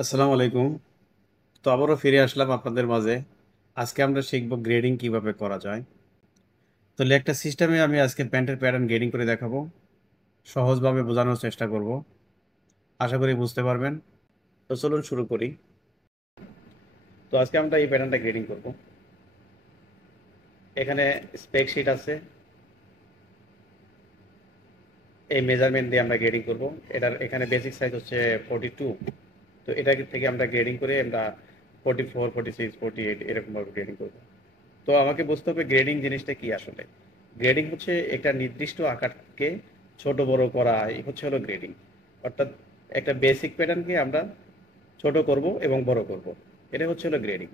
আসসালামু আলাইকুম। তো আবারও ফিরে আসলাম আপনাদের মাঝে। আজকে আমরা শিখব গ্রেডিং কিভাবে করা যায়। তো একটা সিস্টেমে আমি আজকে প্যান্টের প্যাটার্ন গ্রেডিং করে দেখাবো। সহজভাবে বোঝানোর চেষ্টা করব। আশা করি বুঝতে পারবেন। তো চলুন শুরু করি। তো আজকে আমরা এই প্যাটার্নটা গ্রেডিং করব। এখানে স্পেক শিট আছে। এই মেজারমেন্ট দিয়ে আমরা গ্রেডিং করব। এখানে বেসিক সাইজ হচ্ছে 42। তো এটা থেকে আমরা গ্রেডিং করে আমরা 44, 46, 48 এরকমভাবে গ্রেডিং করব। তো আমাকে বুঝতে হবে গ্রেডিং জিনিসটা কি আসলে। গ্রেডিং হচ্ছে একটা নির্দিষ্ট আকারকে ছোট বড় করা, এই হচ্ছে হলো গ্রেডিং। অর্থাৎ একটা বেসিক প্যাটার্নকে আমরা ছোট করব এবং বড় করব, এটা হচ্ছে হলো গ্রেডিং।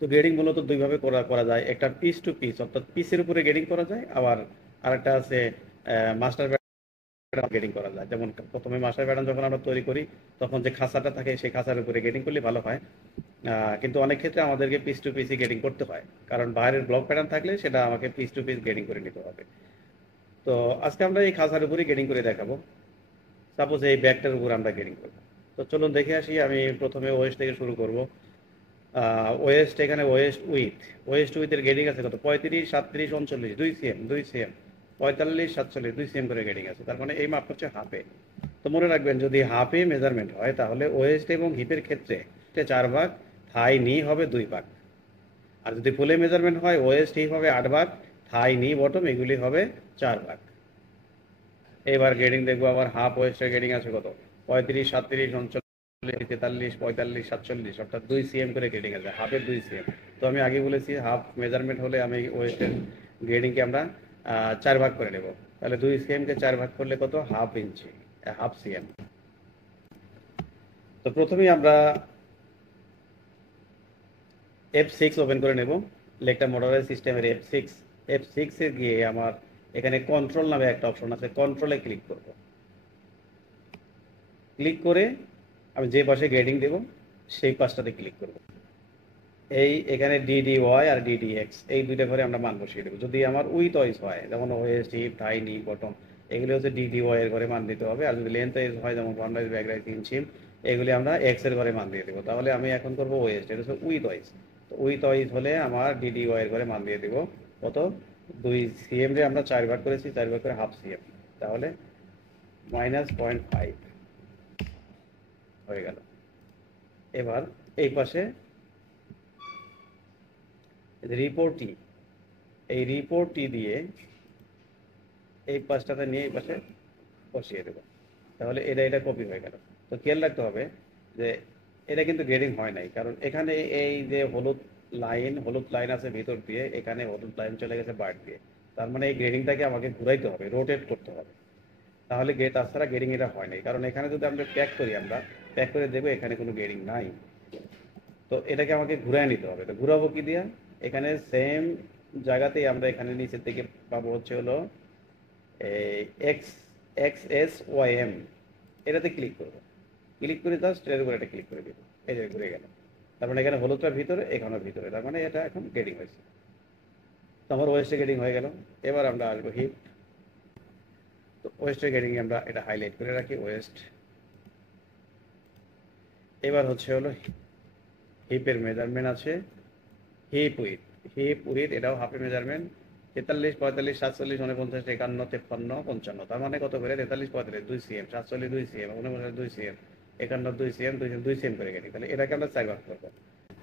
তো গ্রেডিং মূলত দুইভাবে করা করা যায়। একটা পিস টু পিস, অর্থাৎ পিসের উপরে গ্রেডিং করা যায়। আবার আরেকটা আছে মাস্টার গ্রেডিং করা যায়। যেমন প্রথমে মাস্টার প্যাটার্ন যখন আমরা তৈরি করি, তখন যে খাঁচাটা থাকে সেই খাঁচার উপরে গ্রেডিং করলে ভালো হয়। কিন্তু অনেক ক্ষেত্রে আমাদেরকে পিস টু পিসই গ্রেডিং করতে হয়, কারণ বাইরের ব্লক প্যাটার্ন থাকলে সেটা আমাকে পিস টু পিস গ্রেডিং করে নিতে হবে। তো আজকে আমরা এই খাঁচার উপরই গ্রেডিং করে দেখাবো। সাপোজ এই ব্যাগটার উপর আমরা গ্রেডিং করবো। তো চলুন দেখে আসি। আমি প্রথমে ওয়েস্ট থেকে শুরু করব। ওয়েস্ট, এখানে ওয়েস্ট উইথের গ্রেডিং আছে কত? 35, 37, 39, 2 cm, 2 cm, 45, 47, 2 cm করে গ্রেডিং আছে। তার মানে এই মাপ হচ্ছে হাফে। তো মনে রাখবেন, যদি হাফে মেজারমেন্ট হয় তাহলে ওয়েস্ট এবং হিপের ক্ষেত্রে 4 ভাগ, থাই নি হবে 2 ভাগ। আর যদি ফুলে মেজারমেন্ট হয়, ওয়েস্ট হিপ হবে 8 ভাগ, থাই নি বটম এগুলি হবে 4 ভাগ। এবার গ্রেডিং দেখবো। আবার হাফ ওয়েস্টের গ্রেডিং আছে কত? 35, 37, 39, 43, 45, 47, অর্থাৎ 2 cm করে গ্রেডিং আছে। হাফের 2 cm। তো আমি আগে বলেছি হাফ মেজারমেন্ট হলে আমি ওয়েস্টের গ্রেডিংকে আমরা 4 ভাগ করে নেব। তাহলে 2 cm কে 4 ভাগ করলে কত? Half inch, half CM. তো প্রথমেই আমরা F6 ওপেন করে নেব। লেকটা মডেলের সিস্টেমের F6। F6 এ গিয়ে আমার এখানে কন্ট্রোল নামে একটা অপশন আছে, কন্ট্রোলে ক্লিক করব। ক্লিক করে আমি যে পাশে গ্রেডিং দেব সেই পাশটাতে ক্লিক করব। এখানে DDY আর DDX এই দুইটা ঘরে আমরা মান বসিয়ে দেবো। যদি আমার উইথ ওয়াইজ হয়, যেমন ওয়েস্ট হিপ থাই নি বটম, এগুলি হচ্ছে DDY এর ঘরে মান দিতে হবে। আর যদি লেন্থ ওয়াইজ হয়, যেমন ফ্রন্ট রাইজ ব্যাক রাইজ ইঞ্চিম, এগুলি আমরা এক্স এর ঘরে মান দিয়ে দেবো। তাহলে আমি এখন করবো ওয়েস্ট, এটা হচ্ছে উইথ ওয়াইজ। তো উইথ ওয়াইজ হলে আমার DDY এর ঘরে মান দিয়ে দেবো কত? 2 cm রে আমরা 4 ভাগ করেছি, 4 ভাগ করে হাফ সিএম, তাহলে -0.5 হয়ে গেল। এবার এই পাশে রিপোর্টই, এই রিপোর্টটি দিয়ে এই পাশটাতে নিয়ে এই পাশে বসিয়ে দেবো। তাহলে এটা কপি হয়ে গেল। তো খেয়াল রাখতে হবে যে এটা কিন্তু গ্রেডিং হয় নাই, কারণ এখানে এই যে হলুদ লাইন আছে ভিতর দিয়ে, এখানে হলুদ লাইন চলে গেছে বাইর দিয়ে। তার মানে এই গ্রেডিংটাকে আমাকে ঘুরাইতে হবে, রোটেট করতে হবে। তাহলে তাছাড়া গ্রেডিং এটা হয় নাই। কারণ এখানে যদি আমরা প্যাক করে দেবো, এখানে কোনো গ্রেডিং নাই। তো এটাকে আমাকে ঘুরায় নিতে হবে। তো ঘুরাবো কি দিয়া? এখানে সেম জায়গাতেই আমরা এখানে নিচের দিকে পাবো হচ্ছে হলো এই এক্স XSYM, এটাতে ক্লিক করবো। ক্লিক করে জাস্ট এর উপর এটা ক্লিক করে দিব। এই যে ঘুরে গেল। তার মানে এখানে হলুদটা ভিতরে, এখানে ভিতরে, তার মানে এটা এখন গ্রেডিং হয়েছে। তো আমার ওয়েস্টে গ্রেডিং হয়ে গেল। এবার আমরা আসবো হিপ। তো ওয়েস্টের গ্রেডিং আমরা এটা হাইলাইট করে রাখি, ওয়েস্ট। এবার হচ্ছে হলো হিপের মেজারমেন্ট আছে, হিপ উইথ। এটাও হাফে মেজারমেন্ট। 43, 45, 47, 49, 51, 53, 55। তার মানে কত করে? 43, 45 2 cm, 47 2 cm, 49 2 cm, 51 2 cm, 2 cm করে গেলি। তাহলে এটাকে আমরা 4 ভাগ করবো।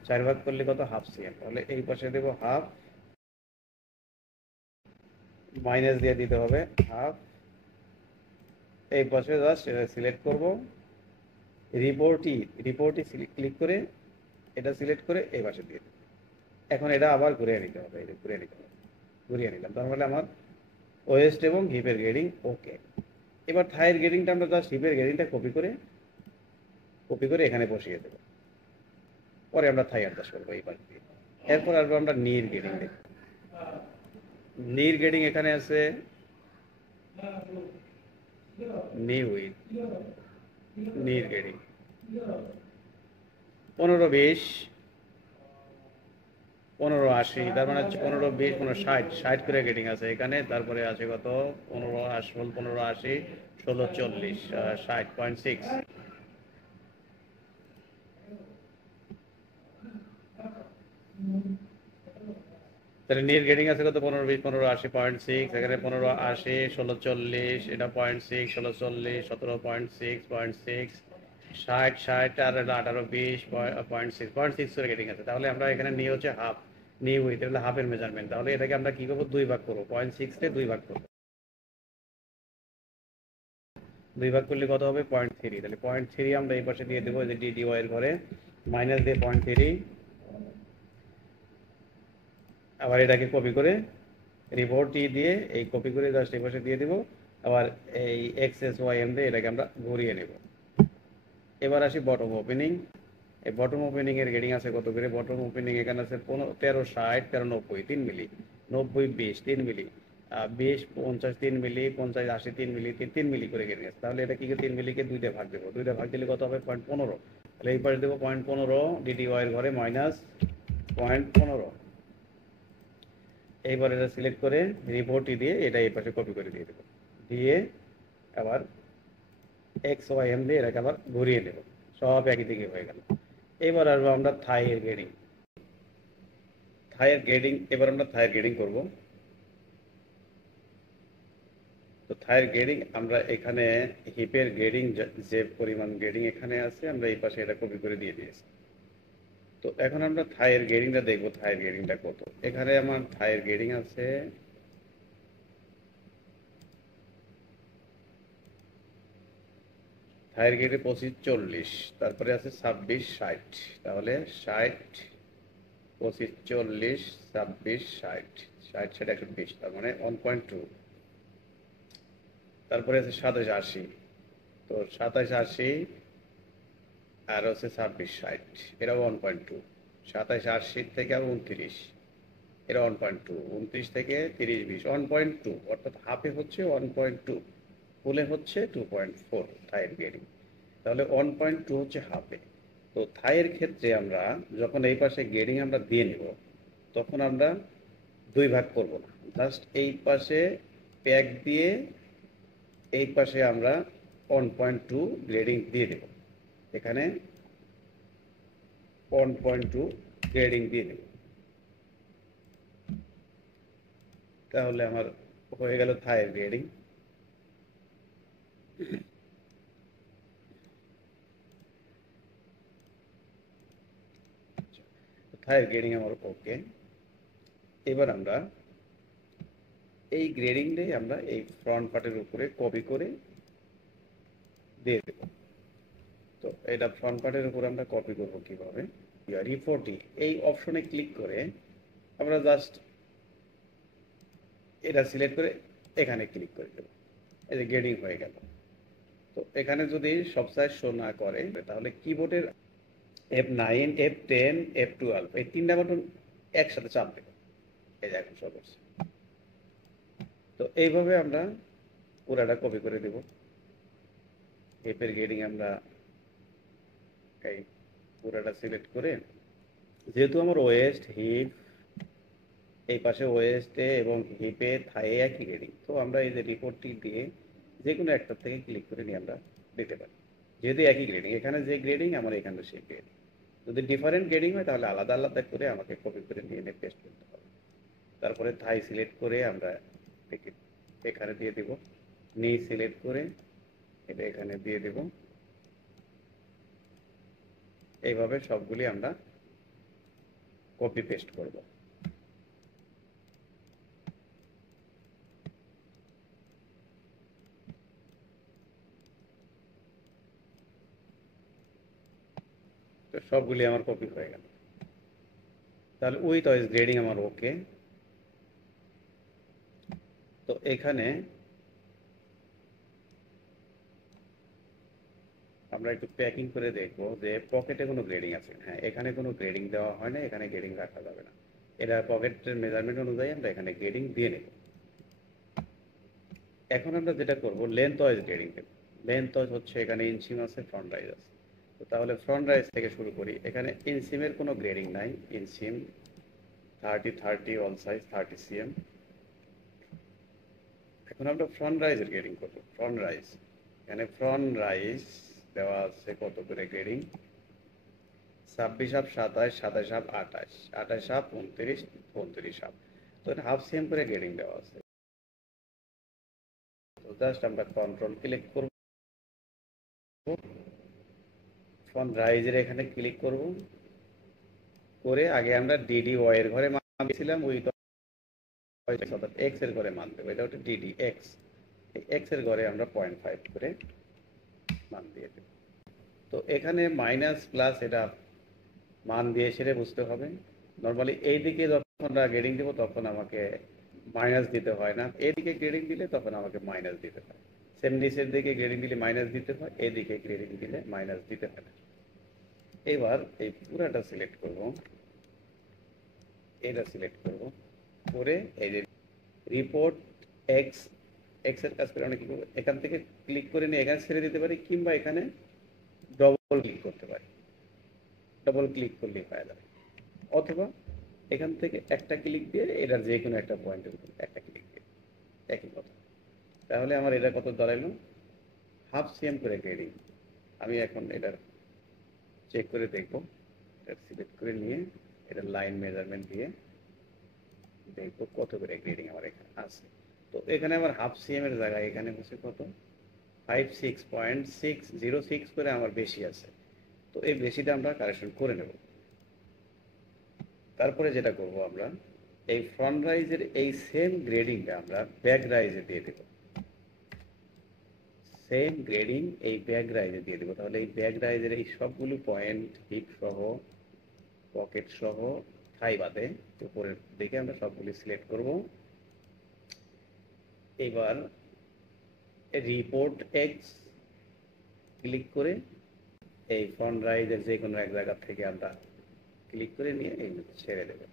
4 ভাগ করলে কত? Half CM. তাহলে এই পাশে দেবো হাফ, মাইনাস দিয়ে দিতে হবে হাফ। এই পাশে জাস্ট এটা সিলেক্ট করব। রিপোর্টই রিপোর্টই ক্লিক করে এটা সিলেক্ট করে এই পাশে দিয়ে দেবো। এখন এটা আবার ঘুরিয়ে নিতে হবে, এটা ঘুরিয়ে নিতে হবে। ঘুরিয়ে নিলাম, তার মানে আমার ওয়েস্ট এবং হিপের গ্রেডিং ওকে। এবার থাইয়ের গ্রেডিংটা আমরা জাস্ট হিপের গ্রেডিংটা কপি করে এখানে বসিয়ে দেবো। পরে আমরা থাই অ্যাডজাস্ট করবো এই পাশ দিয়ে। এরপর আসবো আমরা নির গ্রেডিং দেখব। নির গ্রেডিং এখানে আছে নি উইথ, নির গ্রেডিং 15, 20, 15, 80, তার মানে 15, 20, 15, 60, 60 করে গ্রেডিং আছে এখানে। তারপরে আছে কত? 15, 80, 15, 80, 16, 40, 60.6। তাহলে নির গ্রেডিং আছে কত 15 20 15 80 0.6, এখানে 15 80 16 40, এটা 0.6 16 40 17.6 0.6 60 60 আর 18 20 0.6 করে গ্রেডিং আছে। তাহলে আমরা এখানে নিয়ে হচ্ছে হাফ, নিয়ে উইথ তাহলে হাফের মেজারমেন্ট, তাহলে এটাকে আমরা কি করবো, দুই ভাগ করবো, 0.6 কে দুই ভাগ করবো, দুই ভাগ করলে কত হবে 0.3। তাহলে 0.3 আমরা এই পাশে দিয়ে দেবো, যে ডি ওয়াই এর ঘরে মাইনাস দিয়ে 0.3, আবার এটাকে কপি করে রিপোর্ট দিয়ে এই কপি করে জাস্ট এই পাশে দিয়ে দিব, আবার এই এক্স এস ওয়াই এম দিয়ে এটাকে আমরা ঘুরিয়ে নেব। এবার আসি বটম ওপেনিং। এই বটম ওপেনিং এর রেডিং আছে কত করে, বটম ওপেনিং এখানে আছে 13 60 13 90 3 মিলি, 90 20 3 মিলি, 20 50 3 মিলি, 50 80 3 মিলি, 3 মিলি করে গেড়ে গেছে। তাহলে এটা কি 3 মিলিকে দুইটা ভাগ দেবো, দুইটা ভাগ দিলে কত হবে 0.15। তাহলে এই পাশে দেবো 0.15 ডিডিওয়াই এর ঘরে মাইনাস 0.15। এইবার এটা সিলেক্ট করে রিপোর্টই দিয়ে এটা এই পাশে কপি করে দিয়ে দেবো, দিয়ে আবার এক্স ওয়াই এম দিয়ে এটাকে আবার ঘুরিয়ে নেব, সব একই দিকে হয়ে গেল। এবার আসবো আমরা থাইয়ের গ্রেডিং। থাইয়ের গ্রেডিং, এবার আমরা থাইয়ের গ্রেডিং করব। তো থাইয়ের গ্রেডিং আমরা এখানে হিপের গ্রেডিং যে পরিমাণ গ্রেডিং এখানে আছে আমরা এই পাশে এটা কপি করে দিয়ে দিয়েছি। তো এখন আমরা থাইয়ের গ্রেডিংটা দেখবো, থাইয়ের গ্রেডিংটা কত। এখানে আমার থাইয়ের গ্রেডিং আছে থাইয়ের গ্রেডে 25 40, তারপরে আছে 26 60, তাহলে 60 25 40 26 60 60 60 120, তার মানে 1.2। তারপরে আছে 27 80, তো 27 80 আর হচ্ছে 26 60, এরা 1.2। 27 80 থেকে আবার 29, এরা 1.2। 29 থেকে 30 20 1.2, অর্থাৎ হাফে হচ্ছে 1.2, ফুলে হচ্ছে 2.4 থাইয়ের গ্রেডিং। তাহলে 1.2 হচ্ছে হাফে। তো থাইয়ের ক্ষেত্রে আমরা যখন এই পাশে গ্রেডিং আমরা দিয়ে নেব, তখন আমরা দুই ভাগ করব না, জাস্ট এই পাশে প্যাক দিয়ে এই পাশে আমরা 1.2 গ্রেডিং দিয়ে দেব, এখানে 1.2 গ্রেডিং দিয়ে দেব। তাহলে আমার হয়ে গেল থাইয়ের গ্রেডিং। থাইয়ের গ্রেডিং আমার ওকে। এবার আমরা এই গ্রেডিংটাই আমরা এই ফ্রন্ট পার্টের উপরে কপি করে দিয়ে দেব। তো এটা ফ্রন্ট পার্টের উপরে আমরা কপি করব কিভাবে, রিপোর্টই এই অপশনে ক্লিক করে আমরা জাস্ট এটা সিলেক্ট করে এখানে ক্লিক করে দেব, এই যে গ্রেডিং হয়ে গেল। তো এখানে যদি সব সাইজ শো না করে তাহলে কিবোর্ডের F9 F10 F12 এই তিনটা বাটন একসাথে চাপ দেব, এই যে এখন শো করছে। তো এইভাবে আমরা পুরাটা কপি করে দেব। এপের গ্রেডিং আমরা এই পুরাটা সিলেক্ট করে, যেহেতু আমার ওয়েস্ট হিপ এই পাশে ওয়েস্টে এবং হিপে থাইয়ে একই গ্রেডিং, তো আমরা এই যে রিপোর্টটি দিয়ে যে কোনো একটা থেকে ক্লিক করে নিয়ে আমরা দিতে পারি। যেহেতু একই গ্রেডিং, এখানে যে গ্রেডিং আমার এখানে সেই গ্রেডিং, যদি ডিফারেন্ট গ্রেডিং হয় তাহলে আলাদা আলাদা করে আমাকে কপি করে নিয়ে এনে পেস্ট করতে হবে। তারপরে থাই সিলেক্ট করে আমরা এখানে দিয়ে দেব, নি সিলেক্ট করে এটা এখানে দিয়ে দেব। এইভাবে সবগুলি আমরা কপি পেস্ট করব। তো সবগুলি আমার কপি হয়ে গেল। তাহলে উইথ ওয়েস গ্রেডিং আমার ওকে। তো এখানে আমরা একটু প্যাকিং করে দেখব যে পকেটে কোনো গ্রেডিং আছে। হ্যাঁ, এখানে কোনো গ্রেডিং দেওয়া হয় না, এখানে গ্রেডিং রাখা যাবে না। এটা পকেটের মেজারমেন্ট অনুযায়ী আমরা এখানে গ্রেডিং দিয়ে নেব। এখন আমরা যেটা করব লেন্থ ওয়াইজ গ্রেডিং দেব। লেন্থ ওয়াইজ হচ্ছে এখানে ইনসিম আছে, ফ্রন্ট রাইজ আছে। তো তাহলে ফ্রন্ট রাইজ থেকে শুরু করি। এখানে ইনসিমের কোনো গ্রেডিং নাই, ইনসিম 30 30 অল সাইজ 30 cm। এখন আমরা ফ্রন্ট রাইজের গ্রেডিং করব। ফ্রন্ট রাইজ, এখানে ফ্রন্ট রাইজ দেওয়া আছে কত করে grading, 26 half 27 27 half 28 28 half 29 29 half. তো এটা হাফ সিএম করে গ্রেডিং দেওয়া আছে। তো জাস্ট আমরা কন্ট্রোল ক্লিক করব, ফন্ট রাইজের এখানে ক্লিক করব, করে আগে আমরা ডিডি ওয়াই এর ঘরে মান দিয়েছিলাম, ওই অর্থাৎ এক্স এর ঘরে মান দেবো, এটা হচ্ছে ডিডি এক্স। এক্স এর ঘরে আমরা 0.5 করে মান দিয়ে দেব। তো এখানে মাইনাস প্লাস এটা মান দিয়ে সেরে বুঝতে হবে। নর্মালি এইদিকে যখন আমরা গ্রেডিং দেবো তখন আমাকে মাইনাস দিতে হয় না, এদিকে গ্রেডিং দিলে তখন আমাকে মাইনাস দিতে হয়। সেম নিচের দিকে গ্রেডিং দিলে মাইনাস দিতে হয়, এদিকে গ্রেডিং দিলে মাইনাস দিতে হয় না। এবার এই পুরাটা সিলেক্ট করব, এটা সিলেক্ট করব, করে এই যে রিপোর্ট এক্স, এক্স এর কাজ করে অনেক কি করবো, এখান থেকে ক্লিক করে নিয়ে এখানে ছেড়ে দিতে পারি, কিংবা এখানে ডবল ক্লিক করতে পারি, ডবল ক্লিক করলেই পাওয়া যাবে। অথবা এখান থেকে একটা ক্লিক দিয়ে এটার যে কোনো একটা পয়েন্টের উপর একটা ক্লিক দিয়ে, একই কথা। তাহলে আমার এটা কত দাঁড়াইলো, হাফ সিএম করে গ্রেডিং। আমি এখন এটার চেক করে দেখবো, এটা সিলেক্ট করে নিয়ে এটা লাইন মেজারমেন্ট দিয়ে দেখবো কত করে গ্রেডিং আমার এখানে আছে। তো এখানে আমার হাফ সিএম এর জায়গায় এখানে হচ্ছে কত, 56.606 করে আমার বেশি আছে। তো এই বেশিটা আমরা কারেকশন করে নেব। তারপরে যেটা করব, আমরা এই ফ্রন্ট রাইজের এই সেম গ্রেডিংটা আমরা ব্যাক রাইজে দিয়ে দেব, সেম গ্রেডিং এই ব্যাক রাইজে দিয়ে দেবো। তাহলে এই ব্যাক রাইজের এই সবগুলো পয়েন্ট হিপ সহ, পকেট সহ, থাই বাদে উপরের দিকে আমরা সবগুলি সিলেক্ট করব। এবার রিপোর্ট এক্স ক্লিক করে এই ফ্রন্ট রাইজের যে কোনো এক জায়গা থেকে আমরা ক্লিক করে নিয়ে এই ছেড়ে দেবো।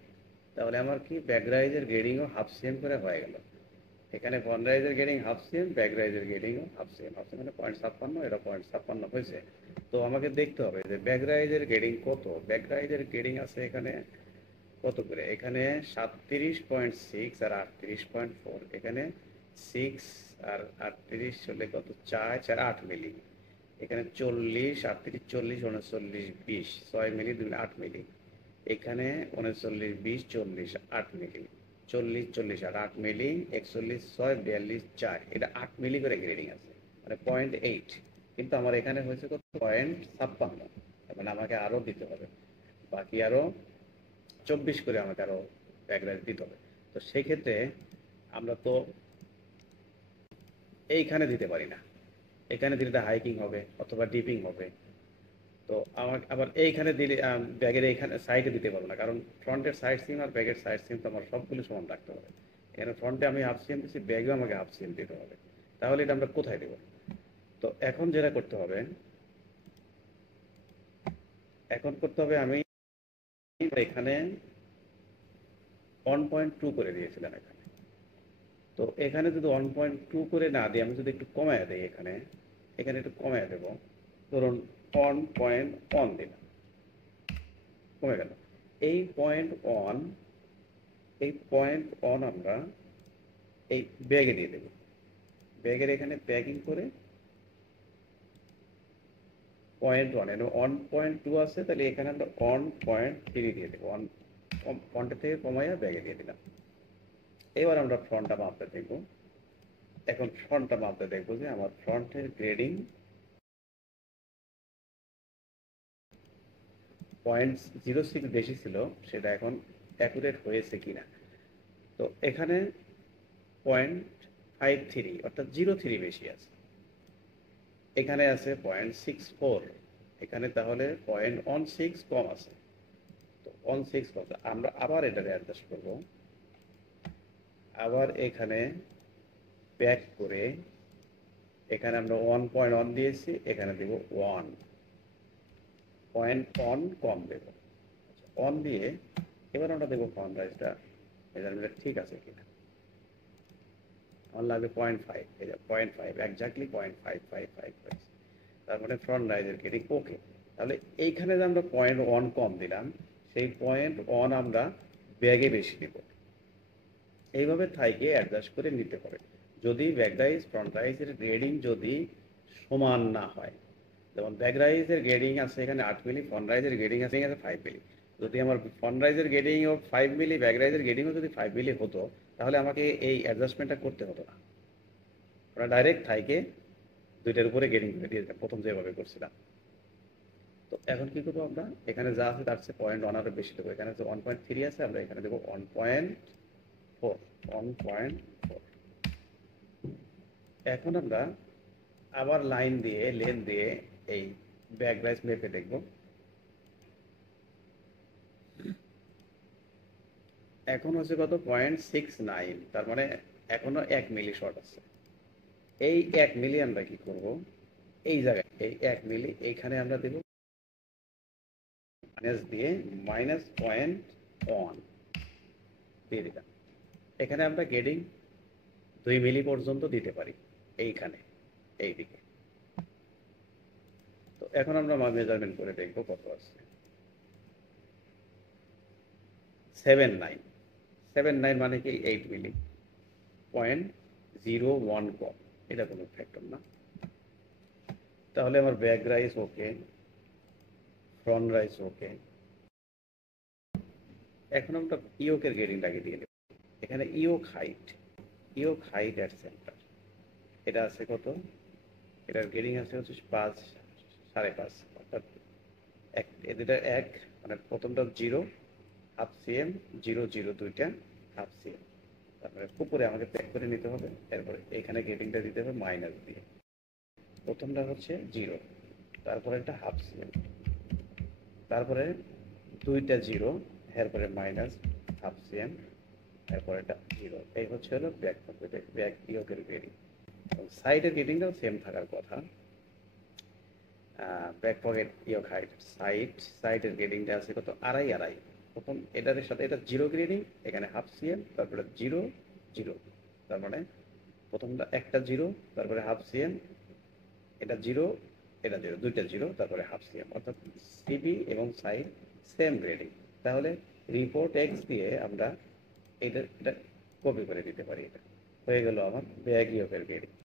তাহলে আমার কি ব্যাক রাইজের গ্রেডিংও হাফ সিএম করে হয়ে গেল। এখানে ফ্রন্ট রাইজের গ্রেডিং হাফ সিএম, ব্যাক রাইজের গ্রেডিংও হাফ সিএম। হাফ সিএম মানে 0.56, এটা 0.56 হয়েছে। তো আমাকে দেখতে হবে যে ব্যাক রাইজের গ্রেডিং কত। ব্যাক রাইজের গ্রেডিং আছে এখানে কত করে, এখানে 37.6 আর 38.4, এখানে 6 আর 38 হলে কত, 4 4 8 মিলি, এখানে 40 38 40 39 20, 6 মিলি 2 8 মিলি, এখানে 39 20 40 8 মিলি, 40 40 আর 8 মিলি, 41 6 42 4, এটা 8 মিলি করে গ্রেডিং আছে, মানে 0.8। কিন্তু আমার এখানে হয়েছে কত, 0.56, মানে আমাকে আরো দিতে হবে, বাকি আরো 24 করে আমাকে আরো ব্যাকরাইজ দিতে হবে। তো সেক্ষেত্রে আমরা তো এইখানে দিতে পারি না, এখানে দিলে এটা হাইকিং হবে অথবা ডিপিং হবে। তো আমার আবার এইখানে দিলে ব্যাগের এইখানে সাইডে দিতে পারবো না, কারণ ফ্রন্টের সাইড সিম আর ব্যাগের সাইড সিম তো আমার সবগুলো সমান রাখতে হবে। এখানে ফ্রন্টে আমি হাফ সিএম দিচ্ছি, ব্যাগেও আমাকে হাফ সিএম দিতে হবে। তাহলে এটা আমরা কোথায় দেবো? তো এখন যেটা করতে হবে, আমি এখানে 1.2 করে দিয়েছিলাম এখানে। তো এখানে যদি 1.2 করে না দিই, আমি যদি একটু কমায় দিই, এখানে এখানে একটু কমায় দেবো, ধরুন 1.1 দিলাম, কমে গেল। এই 0.1, এই 0.1 আমরা এই ব্যাগে দিয়ে দেবো, ব্যাগের এখানে প্যাকিং করে 0.1, 1.2 আছে, তাহলে এখানে আমরা 1.3 দিয়ে দেবো, 1 থেকে কমাইয়া ব্যাগে দিয়ে দিলাম। এবার আমরা ফ্রন্টটা মাপতে দেখবো। এখন ফ্রন্টটা মাপতে দেখবো যে আমার ফ্রন্টের গ্রেডিং 0.06 বেশি ছিল, সেটা এখন অ্যাকুরেট হয়েছে কিনা। তো এখানে 0.53 অর্থাৎ 0.3 বেশি আছে, এখানে আছে 0.64, এখানে তাহলে 0.16 কম আছে। তো 16 কত, আমরা আবার এটাকে অ্যাডজাস্ট করব, আবার এখানে ব্যাক করে এখানে আমরা 1.1 দিয়েছি, এখানে দেব 1.1 কম দেব, 1 দিয়ে এবার আমরা দেবো ফ্রন্ট রাইজটা মেজারমেন্ট ঠিক আছে কিনা। আমার লাগবে 0.5, এই যে 0.5 এক্স্যাক্টলি 0.555 হয়েছে, তার মানে ফ্রন্ট রাইজের গ্রেডিং ওকে। তাহলে এইখানে যে আমরা 0.1 কম দিলাম, সেই 0.1 আমরা ব্যাগে বেশি দেব। এইভাবে থাইকে অ্যাডজাস্ট করে নিতে হবে। যদি ব্যাক রাইজ ফ্রন্ট রাইজের গ্রেডিং যদি সমান না হয়, যেমন ব্যাক রাইজের গ্রেডিং আছে এখানে 8 মিলি, ফ্রন্ট রাইজের গ্রেডিং আছে এখানে 5 মিলি, যদি আমার ফ্রন্ট রাইজের গেটিংও 5 মিলি, ব্যাক রাইজের গেটিংও যদি 5 মিলি হতো, তাহলে আমাকে এই অ্যাডজাস্টমেন্টটা করতে হতো না। আমরা ডাইরেক্ট থাইকে দুইটার উপরে গেটিং করে দিয়ে দিতাম, প্রথম যেভাবে করছিলাম। তো এখন কি করবো আমরা, এখানে যা আছে তার চেয়ে 0.1 আরও বেশি দেবো। এখানে যে 1.3 আছে, আমরা এখানে দেবো 1.4। 1.4। এখন আমরা আবার লাইন দিয়ে, লেন দিয়ে এই ব্যাক রাইজ মেপে দেখব। এখন হচ্ছে কত, 0.69, তার মানে এখনো 1 মিলি শর্ট আছে। এই 1 মিলি আমরা কি করব, এই জায়গায় এই 1 মিলি এইখানে আমরা দেব মাইনাস দিয়ে, -0.1 দিয়ে দিলাম। এখানে আমরা গেটিং 2 মিলি পর্যন্ত দিতে পারি এইখানে, এইদিকে। তো এখন আমরা মেজারমেন্ট করে দেখব কত আছে। 79। 79 মানে কি 8 মিলি, 0.01 কম, এটা কোনো ফ্যাক্টর না। তাহলে আমার ব্যাক রাইজ ওকে, ফ্রন্ট রাইজ ওকে। এখন আমরা ইয়োকের গেটিংটাকে দিয়ে দেব। এখানে ইয়োক হাইট অ্যাট সেন্টার, এটা আছে কত, এটার গেটিং আছে হচ্ছে 5, 5.5, অর্থাৎ এদের এক, মানে প্রথমটা 0, হাফ সিএম, 0 0 দুইটা হাফ সিএম। তারপরে উপরে আমাকে প্যাক করে নিতে হবে, এরপরে এখানে গেটিংটা দিতে হবে মাইনাস দিয়ে। প্রথমটা হচ্ছে 0, তারপরে একটা হাফ সিএম, তারপরে দুইটা 0, এরপরে মাইনাস হাফ সিএম, এরপরে একটা 0। এই হচ্ছে হলো ব্যাক ইয়োকের গেটিং। সাইডের গেটিংটাও সেম থাকার কথা। ব্যাক পকেট ইয়োক হাইট, সাইডের গ্রেডিংটা আছে কত, 2.5 প্রথম এটার সাথে এটা 0 গ্রেডিং, এখানে হাফ সিএম, তারপরে 0 0, তার মানে প্রথমটা একটা 0, তারপরে হাফ সিএম, এটা 0, এটা 0, দুইটা 0, তারপরে হাফ সিএম, অর্থাৎ সিবি এবং সাইড সেম গ্রেডিং। তাহলে রিপোর্ট এক্স দিয়ে আমরা এটা কপি করে দিতে পারি। এটা হয়ে গেল আমার ব্যাক ইয়োকের গ্রেডিং।